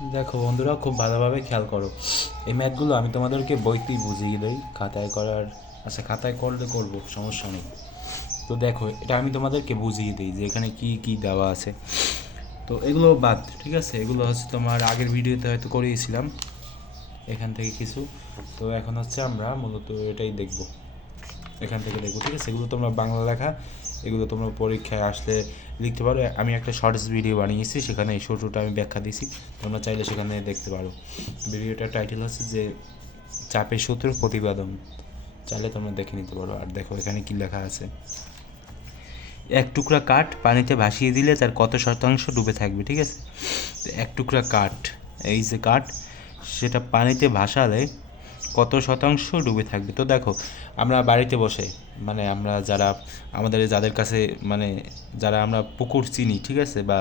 দেখো বন্ধুরা, খুব ভালোভাবে খেয়াল করো। এই ম্যাথগুলো আমি তোমাদেরকে বইতেই বুঝিয়ে দিই, খাতায় করার আচ্ছা খাতায় করলে করব, সমস্যা নেই। তো দেখো, এটা আমি তোমাদেরকে বুঝিয়ে দিই যে এখানে কি কি দেওয়া আছে। তো এগুলো বাদ, ঠিক আছে? এগুলো হচ্ছে তোমার আগের ভিডিওতে হয়তো করিয়েছিলাম। এখান থেকে কিছু। তো এখন হচ্ছে আমরা মূলত এটাই দেখব। এখান থেকে দেখব, ঠিক আছে? এগুলো তোমরা বাংলা লেখা, এগুলো তোমরা পরীক্ষায় আসলে লিখতে পারো। আমি একটা শর্টস ভিডিও বানিয়েছি, সেখানে এই ছোটোটা আমি ব্যাখ্যা দিয়েছি। তোমরা চাইলে সেখানে দেখতে পারো। ভিডিওটার টাইটেল হচ্ছে যে চাপের সূত্র প্রতিপাদন চাইলে তোমরা দেখে নিতে পারো। আর দেখো এখানে কি লেখা আছে। এক টুকরা কাঠ পানিতে ভাসিয়ে দিলে তার কত শতাংশ ডুবে থাকবে, ঠিক আছে? এক টুকরা কাঠ, এই যে কাঠ, সেটা পানিতে ভাসালে কত শতাংশ ডুবে থাকবে? তো দেখো, আমরা বাড়িতে বসে মানে আমরা যারা আমাদের যাদের কাছে মানে যারা আমরা পুকুর চিনি, ঠিক আছে, বা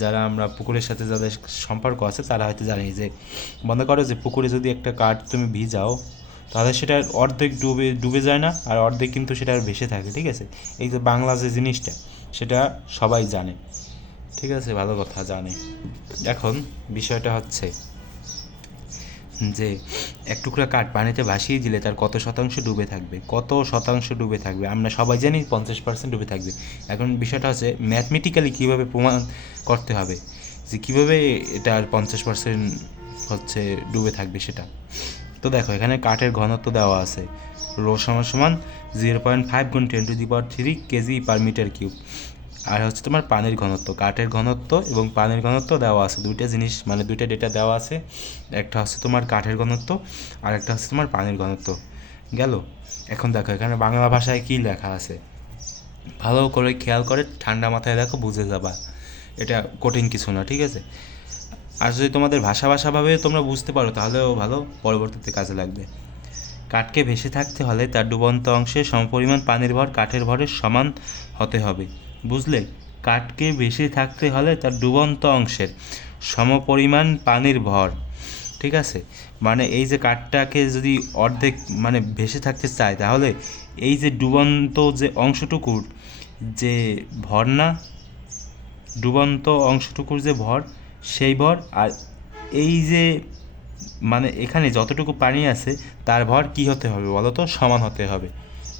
যারা আমরা পুকুরের সাথে যাদের সম্পর্ক আছে, তারা হয়তো জানি যে, মনে করো যে পুকুরে যদি একটা কাঠ তুমি ভিজাও, তাহলে সেটা অর্ধেক ডুবে ডুবে যায় না, আর অর্ধেক কিন্তু সেটা আর ভেসে থাকে, ঠিক আছে? এই যে বাংলা যে জিনিসটা, সেটা সবাই জানে, ঠিক আছে? ভালো কথা জানে। এখন বিষয়টা হচ্ছে যে এক টুকরা কাঠ পানিতে ভাসিয়ে দিলে তার কত শতাংশ ডুবে থাকবে? কত শতাংশ ডুবে থাকবে? আমরা সবাই জানি পঞ্চাশ পার্সেন্ট ডুবে থাকবে। এখন বিষয়টা হচ্ছে ম্যাথমেটিক্যালি কীভাবে প্রমাণ করতে হবে? যে কীভাবে এটার পঞ্চাশ পার্সেন্ট হচ্ছে ডুবে থাকবে সেটা? তো দেখো, এখানে কাঠের ঘনত্ব দেওয়া আছে। রো সমান সমান জিরো পয়েন্ট ফাইভ গুণ ten to the power three KG per metre cube আর হচ্ছে তোমার পানির ঘনত্ব, কাঠের ঘনত্ব এবং পানির ঘনত্ব দেওয়া আছে। দুইটা জিনিস মানে দুইটা ডেটা দেওয়া আছে। একটা হচ্ছে তোমার কাঠের ঘনত্ব, আর একটা হচ্ছে তোমার পানির ঘনত্ব। গেল? এখন দেখো, এখানে বাংলা ভাষায় কী লেখা আছে? ভালো করে খেয়াল করে ঠান্ডা মাথায় দেখো, বুঝে যাবা। এটা কঠিন কিছু না, ঠিক আছে? আর যদি তোমাদের ভাষা ভাষাভাবে তোমরা বুঝতে পারো, তাহলেও ভালো, পরবর্তীতে কাজে লাগবে। কাঠকে ভেসে থাকতে হলে তার ডুবন্ত অংশে সমপরিমাণ পানির ভর কাঠের ভরের সমান হতে হবে। বুঝলে কাঠকে ভেসে থাকতে হলে তার ডুবন্ত অংশের সমপরিমাণ পানির ভর, ঠিক আছে? মানে এই যে কাঠটাকে যদি অর্ধেক মানে ভেসে থাকতে চায়, তাহলে এই যে ডুবন্ত যে অংশটুকুর যে ভর না, ডুবন্ত অংশটুকুর যে ভর, সেই ভর আর এই যে মানে এখানে যতটুকু পানি আছে, তার ভর কি হতে হবে বলো তো? সমান হতে হবে।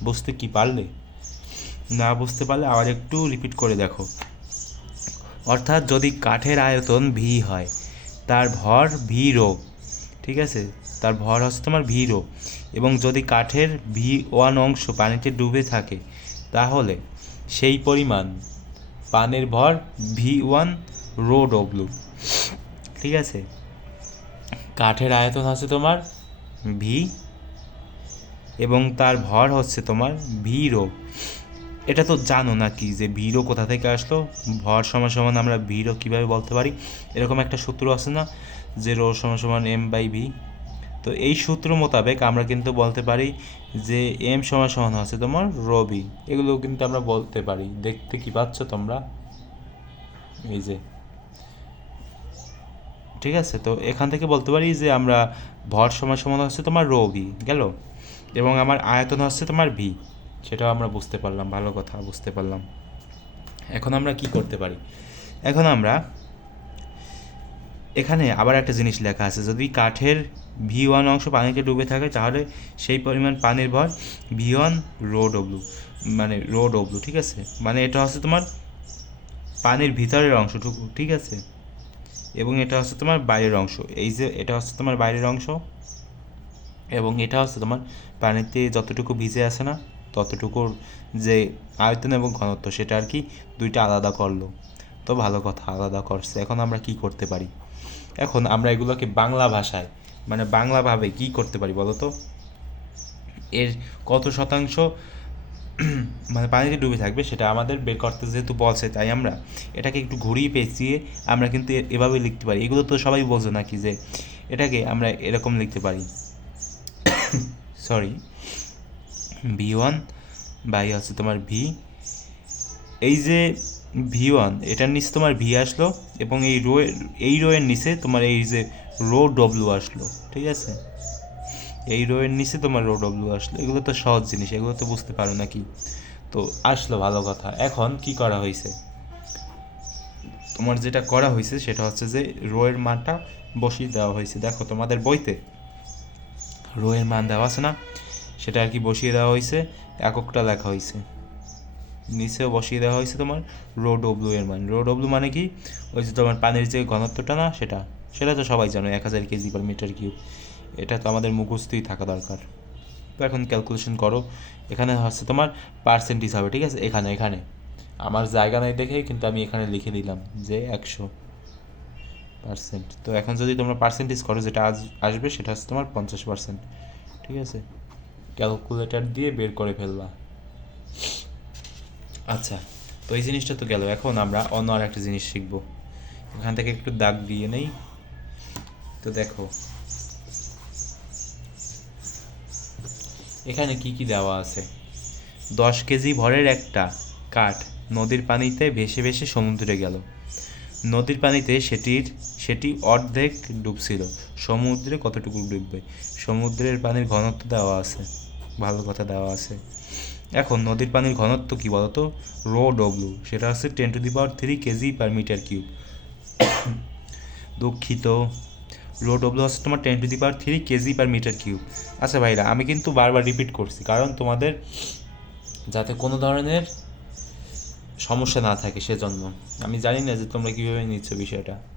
বুঝতে কি পারলে? না বুঝতে পারলে আবার একটু রিপিট করে দেখো। অর্থাৎ যদি কাঠের আয়তন ভি হয়, তার ভর ভি রো ঠিক আছে? তার ভর হচ্ছে তোমার ভি রো এবং যদি কাঠের ভি ওয়ান অংশ পানিতে ডুবে থাকে, তাহলে সেই পরিমাণ পানির ভর ভি ওয়ান রো ডব্লু ঠিক আছে? কাঠের আয়তন হচ্ছে তোমার ভি এবং তার ভর হচ্ছে তোমার ভি রো এটা তো জানো নাকি যে ভিড়ও কোথা থেকে আসলো? ভর সমান সমান আমরা ভিড়ও কীভাবে বলতে পারি? এরকম একটা সূত্র আছে না? যে রো সমান সমান এম বাই ভি তো এই সূত্র মোতাবেক আমরা কিন্তু বলতে পারি যে এম সমান সমান হচ্ছে তোমার রো বি এগুলো কিন্তু আমরা বলতে পারি। দেখতে কি পাচ্ছ তোমরা? এই যে। ঠিক আছে? তো এখান থেকে বলতে পারি যে আমরা ভর সমান সমান হচ্ছে তোমার রো ভি গেল? এবং আমার আয়তন হচ্ছে তোমার ভি সেটাও আমরা বুঝতে পারলাম, ভালো কথা বুঝতে পারলাম। এখন আমরা কি করতে পারি? এখন আমরা এখানে আবার একটা জিনিস লেখা আছে, যদি কাঠের ভি ওয়ান অংশ পানিতে ডুবে থাকে, তাহলে সেই পরিমাণ পানির ভর ভি ওয়ান রো ডব্লু মানে রো ডব্লু, ঠিক আছে? মানে এটা হচ্ছে তোমার পানির ভিতরের অংশটুকু, ঠিক আছে? এবং এটা হচ্ছে তোমার বাইরের অংশ, এই যে এটা হচ্ছে তোমার বাইরের অংশ, এবং এটা হচ্ছে তোমার পানিতে যতটুকু ভিজে আছে না ততটুকুর যে আয়তন এবং ঘনত্ব সেটা আর কি দুইটা আলাদা করল। তো ভালো কথা, আলাদা করছে। এখন আমরা কি করতে পারি? এখন আমরা এগুলোকে বাংলা ভাষায় মানে বাংলাভাবে কি করতে পারি বলো তো? এর কত শতাংশ মানে পানিতে ডুবে থাকবে সেটা আমাদের বের করতে যেহেতু বলছে তাই আমরা এটাকে একটু ঘুরিয়ে পেঁচিয়ে আমরা কিন্তু এভাবে লিখতে পারি। এগুলো তো সবাই বোঝে নাকি যে এটাকে আমরা এরকম লিখতে পারি? সরি ভি ওয়ান, বাই হচ্ছে তোমার ভি। এই যে ভি ওয়ান, এটার নিচে তোমার ভি আসলো এবং এই রো এই রো এর নিচে তোমার এই যে রো ডব্লু আসলো, ঠিক আছে? এই রো এর নিচে তোমার রো ডব্লু আসলো, এগুলো তো সহজ জিনিস, এগুলো তো বুঝতে পারো নাকি? তো আসলো ভালো কথা। এখন কি করা হয়েছে? তোমার যেটা করা হয়েছে সেটা হচ্ছে যে রো এর মানটা বসিয়ে দেওয়া হয়েছে। দেখো তোমাদের বইতে রো এর মান দেওয়া আছে না? সেটা আর কি বসিয়ে দেওয়া হয়েছে, এককটা লেখা হয়েছে। নিচেও বসিয়ে দেওয়া হয়েছে তোমার রো ডব্লু এর মান। রো ডব্লু মানে কি? ওই যে তোমার পানির যে ঘনত্বটা না, সেটা। সেটা তো সবাই জানো, এক হাজার কেজি পার মিটার কিউব এটা তো আমাদের মুখস্থই থাকা দরকার। তো এখন ক্যালকুলেশন করো। এখানে হচ্ছে তোমার পার্সেন্টেজ হবে, ঠিক আছে? এখানে এখানে। আমার জায়গা নাই দেখে কিন্তু আমি এখানে লিখে দিলাম যে একশো পার্সেন্ট তো এখন যদি তোমরা পার্সেন্টেজ করো, যেটা আজ আসবে, সেটা হচ্ছে তোমার পঞ্চাশ পার্সেন্ট ঠিক আছে? ক্যালকুলেটর দিয়ে বের করে ফেলবা। আচ্ছা তো এই জিনিসটা তো গেল। এখন আমরা অন্য আর একটা জিনিস শিখব। এখান থেকে একটু দাগ দিয়ে নেই। তো দেখো। এখানে কি কি দেওয়া আছে? দশ কেজি ভরের একটা কাঠ নদীর পানিতে ভেসে ভেসে সমুদ্রে গেল। নদীর পানিতে সেটির সেটি অর্ধেক ডুবছিল। সমুদ্রে কতটুকু ডুববে? সমুদ্রের পানির ঘনত্ব দেওয়া আছে। ভালো কথা দেওয়া আছে। এখন, নদীর পানির ঘনত্ব কি বলতো? রো ডব্লু সেটা হচ্ছে ten to the power three KG per metre cube. দুঃখিত। রো ডব্লু হচ্ছে তোমার ten to the power three KG per metre cube. আচ্ছা ভাইরা, আমি কিন্তু বারবার রিপিট করছি, কারণ তোমাদের যাতে কোনো ধরনের সমস্যা না থাকে সেজন্য। আমি জানি না যে তোমরা কীভাবে নিচ্ছ বিষয়টা।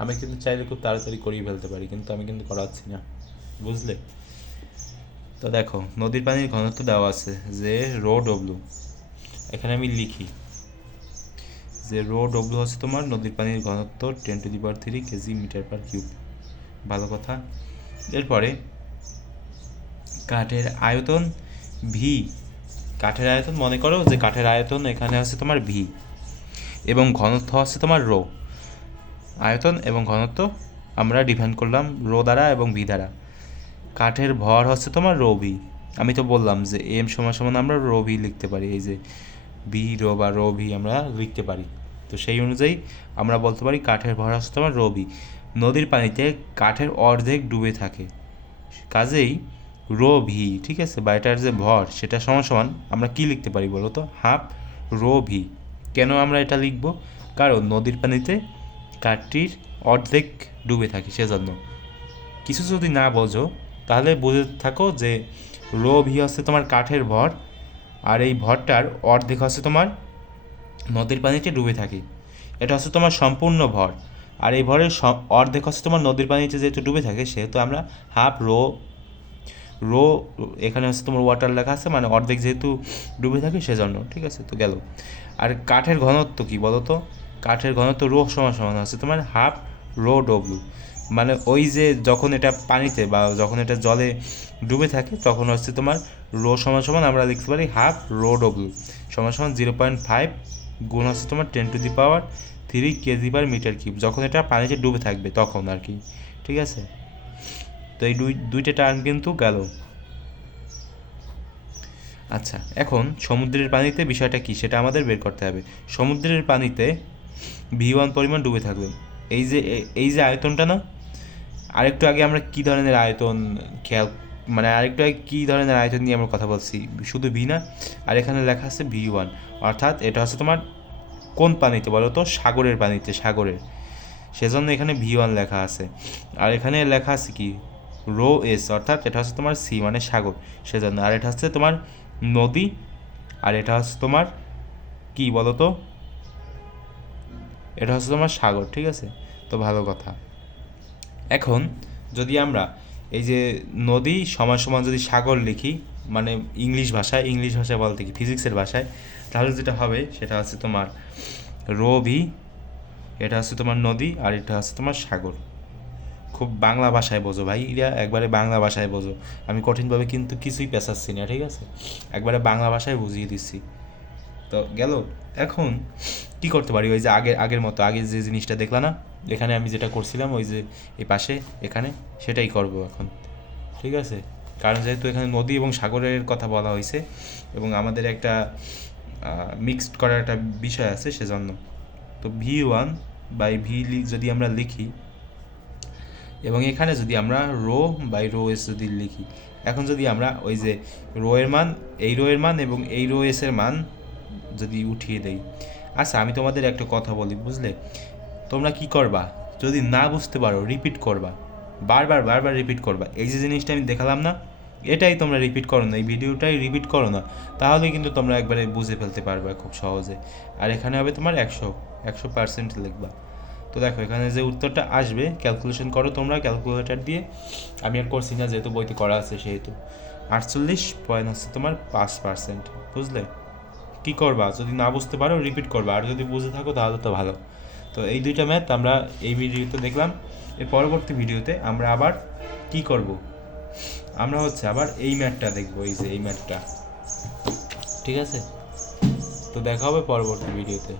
আমি কিন্তু চাইলে খুব তাড়াতাড়ি করিয়ে ফেলতে পারি, কিন্তু আমি কিন্তু করাচ্ছি না, বুঝলে? তো দেখো, নদীর পানির ঘনত্ব দেওয়া আছে যে রো ডব্লু এখানে আমি লিখি যে রো ডব্লু হচ্ছে তোমার নদীর পানির ঘনত্ব ten to the power three KG metre per cube. ভালো কথা। এরপরে, কাঠের আয়তন ভি কাঠের আয়তন মনে করো যে কাঠের আয়তন এখানে আছে তোমার ভি এবং ঘনত্ব হচ্ছে তোমার রো। আয়তন এবং ঘনত্ব আমরা ডিফাইন করলাম রো দ্বারা এবং ভি দ্বারা। কাঠের ভর হচ্ছে তোমার রো ভি আমি তো বললাম যে এম সমান সমান আমরা রো ভি লিখতে পারি, এই যে ভি রো বা রো ভি আমরা লিখতে পারি। তো সেই অনুযায়ী আমরা বলতে পারি কাঠের ভর হচ্ছে তোমার রো ভি নদীর পানিতে কাঠের অর্ধেক ডুবে থাকে। কাজেই রো ভি ঠিক আছে? বা এটার যে ভর, সেটা সমান সমান আমরা কি লিখতে পারি বলো তো? হাফ রো ভি কেন আমরা এটা লিখব? কারণ নদীর পানিতে কাঠটির অর্ধেক ডুবে থাকে সেজন্য। কিছু যদি না বোঝো, তাহলে বুঝে থাকো যে রো ভি হচ্ছে তোমার কাঠের ভর, আর এই ভরটার অর্ধেক হচ্ছে তোমার নদীর পানিতে ডুবে থাকে। এটা হচ্ছে তোমার সম্পূর্ণ ভর, আর এই ভরের অর্ধেক হচ্ছে তোমার নদীর পানিতে যেহেতু ডুবে থাকে, সেহেতু আমরা হাফ রো রো এখানে হচ্ছে তোমার ওয়াটার লেখা আছে মানে অর্ধেক যেহেতু ডুবে থাকে সেজন্য, ঠিক আছে? তো গেল। আর কাঠের ঘনত্ব কি বলো তো কাঠের ঘনত্ব রো সমান সমান আছে, তোমার হাফ রো ডব্লু মানে ওই যে যখন এটা পানিতে বা যখন এটা জলে ডুবে থাকে, তখন হচ্ছে তোমার রো সমান সমান আমরা লিখতে পারি হাফ রো ডব্লু সমান সমান জিরো পয়েন্ট ফাইভ গুণ হচ্ছে তোমার ten to the power three KG per metre cube যখন এটা পানিতে ডুবে থাকবে তখন আর কি, ঠিক আছে? তো এই দুই, দুইটা টার্ম কিন্তু গেল। আচ্ছা এখন সমুদ্রের পানিতে বিষয়টা কি, সেটা আমাদের বের করতে হবে। সমুদ্রের পানিতে ভি ওয়ান পরিমাণ ডুবে থাকবে। এই যে এই যে আয়তনটা না, আরেকটু আগে আমরা কি ধরনের আয়তন খেয়াল মানে আরেকটু আগে কী ধরনের আয়তন নিয়ে আমরা কথা বলছি? শুধু ভি না, আর এখানে লেখা আছে ভি ওয়ান অর্থাৎ এটা হচ্ছে তোমার কোন পানিতে বলো তো? সাগরের পানিতে, সাগরের। সেজন্য এখানে ভি ওয়ান লেখা আছে। আর এখানে লেখা আছে কি? রো এস, অর্থাৎ এটা হচ্ছে তোমার সি মানে সাগর। সেজন্য, আর এটা হচ্ছে তোমার নদী, আর এটা হচ্ছে তোমার কি বলো তো? এটা হচ্ছে তোমার সাগর, ঠিক আছে? তো ভালো কথা। এখন যদি আমরা এই যে নদী সমান সমান যদি সাগর লিখি মানে ইংলিশ ভাষায় ইংলিশ ভাষায় বলতে কি, ফিজিক্সের ভাষায়, তাহলে যেটা হবে সেটা হচ্ছে তোমার রো ভি, এটা হচ্ছে তোমার নদী আর এটা হচ্ছে তোমার সাগর। খুব বাংলা ভাষায় বোঝো ভাই এরা একবারে বাংলা ভাষায় বোঝো। আমি কঠিনভাবে কিন্তু কিছুই পেঁচাচ্ছি না, ঠিক আছে? একবারে বাংলা ভাষায় বুঝিয়ে দিচ্ছি। তো গেল। এখন কি করতে পারি? ওই যে আগের আগের মতো আগে যে জিনিসটা দেখলা না? এখানে আমি যেটা করছিলাম, ওই যে এই পাশে, এখানে, সেটাই করব এখন। ঠিক আছে? কারণ যেহেতু এখানে নদী এবং সাগরের কথা বলা হয়েছে এবং আমাদের একটা মিক্সড করার একটা বিষয় আছে সেজন্য। তো ভি ওয়ান বাই ভি যদি আমরা লিখি, এবং এখানে যদি আমরা রো বাই রো এস যদি লিখি, এখন যদি আমরা ওই যে রো এর মান, এই রো এর মান এবং এই রো এস এর মান যদি উঠিয়ে দেই। আচ্ছা আমি তোমাদের একটা কথা বলি, বুঝলে? তোমরা কি করবা? যদি না বুঝতে পারো রিপিট করবা। বারবার বারবার রিপিট করবা। এই যে জিনিসটা আমি দেখালাম না, এটাই তোমরা রিপিট করো না, এই ভিডিওটাই রিপিট করো না। তাহলে কিন্তু তোমরা একবারে বুঝে ফেলতে পারবে খুব সহজে। আর এখানে হবে তোমার একশো একশো পার্সেন্ট লিখবা। তো দেখো, এখানে যে উত্তরটা আসবে ক্যালকুলেশন করো তোমরা ক্যালকুলেটর দিয়ে। আমি আর করছি না, যেহেতু বইতে করা আছে, সেহেতু। আটচল্লিশ পয়েন্ট হচ্ছে তোমার পাঁচ পার্সেন্ট বুঝলে? কী করবা? যদি না বুঝতে পারো রিপিট করবা। আর যদি বুঝে থাকো, তাহলে তো ভালো। তো এই দুইটা ম্যাথ আমরা এই ভিডিওতে দেখলাম। এর পরবর্তী ভিডিওতে আমরা আবার কি করব? আমরা হচ্ছে আবার এই ম্যাথটা দেখব, এই যে এই ম্যাথটা ঠিক আছে? তো দেখা হবে পরবর্তী ভিডিওতে।